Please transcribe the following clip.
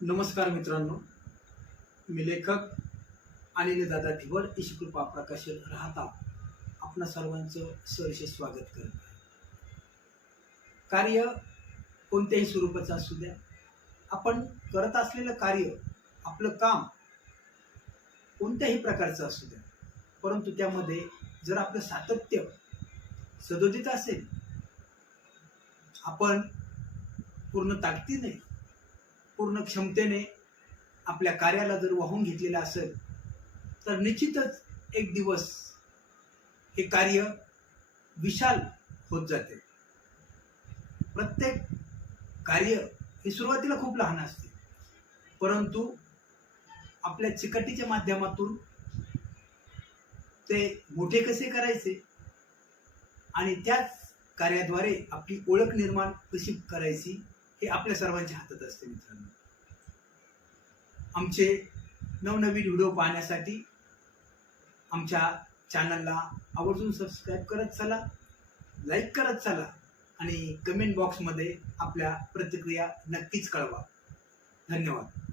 नमस्कार मित्रांनो, मी लेखक अनिल दादा धिवड ईशकृपा प्रकाशन राहता आपणा सर्वांचं सहर्ष स्वागत करत आहे। कार्य कोणत्याही स्वरूपाचं असू द्या, आपण करत असलेलं कार्य, आपलं काम कोणत्याही प्रकारचं असू द्या, परंतु त्यामध्ये जर आपलं सातत्य सदोदित असेल, आपण पूर्ण ताकदीने पूर्ण क्षमतेने आपल्या कार्याला जर वाहून घेतलेलं असेल तर निश्चितच एक दिवस हे कार्य विशाल होत जाते। प्रत्येक कार्य हे सुरुवातीला खूप लहान असते, परंतु आपल्या चिकटीच्या माध्यमातून ते मोठे कसे करायचे आणि त्याच कार्याद्वारे आपली ओळख निर्माण कशी करायची हे आपल्या सर्वांच्या हातात असते। मित्रांनो, आमचे नवनवीन व्हिडिओ पाहण्यासाठी आमच्या चॅनलला आवर्जून सबस्क्राईब करत चला, लाईक करत चला आणि कमेंट बॉक्समध्ये आपल्या प्रतिक्रिया नक्कीच कळवा। धन्यवाद।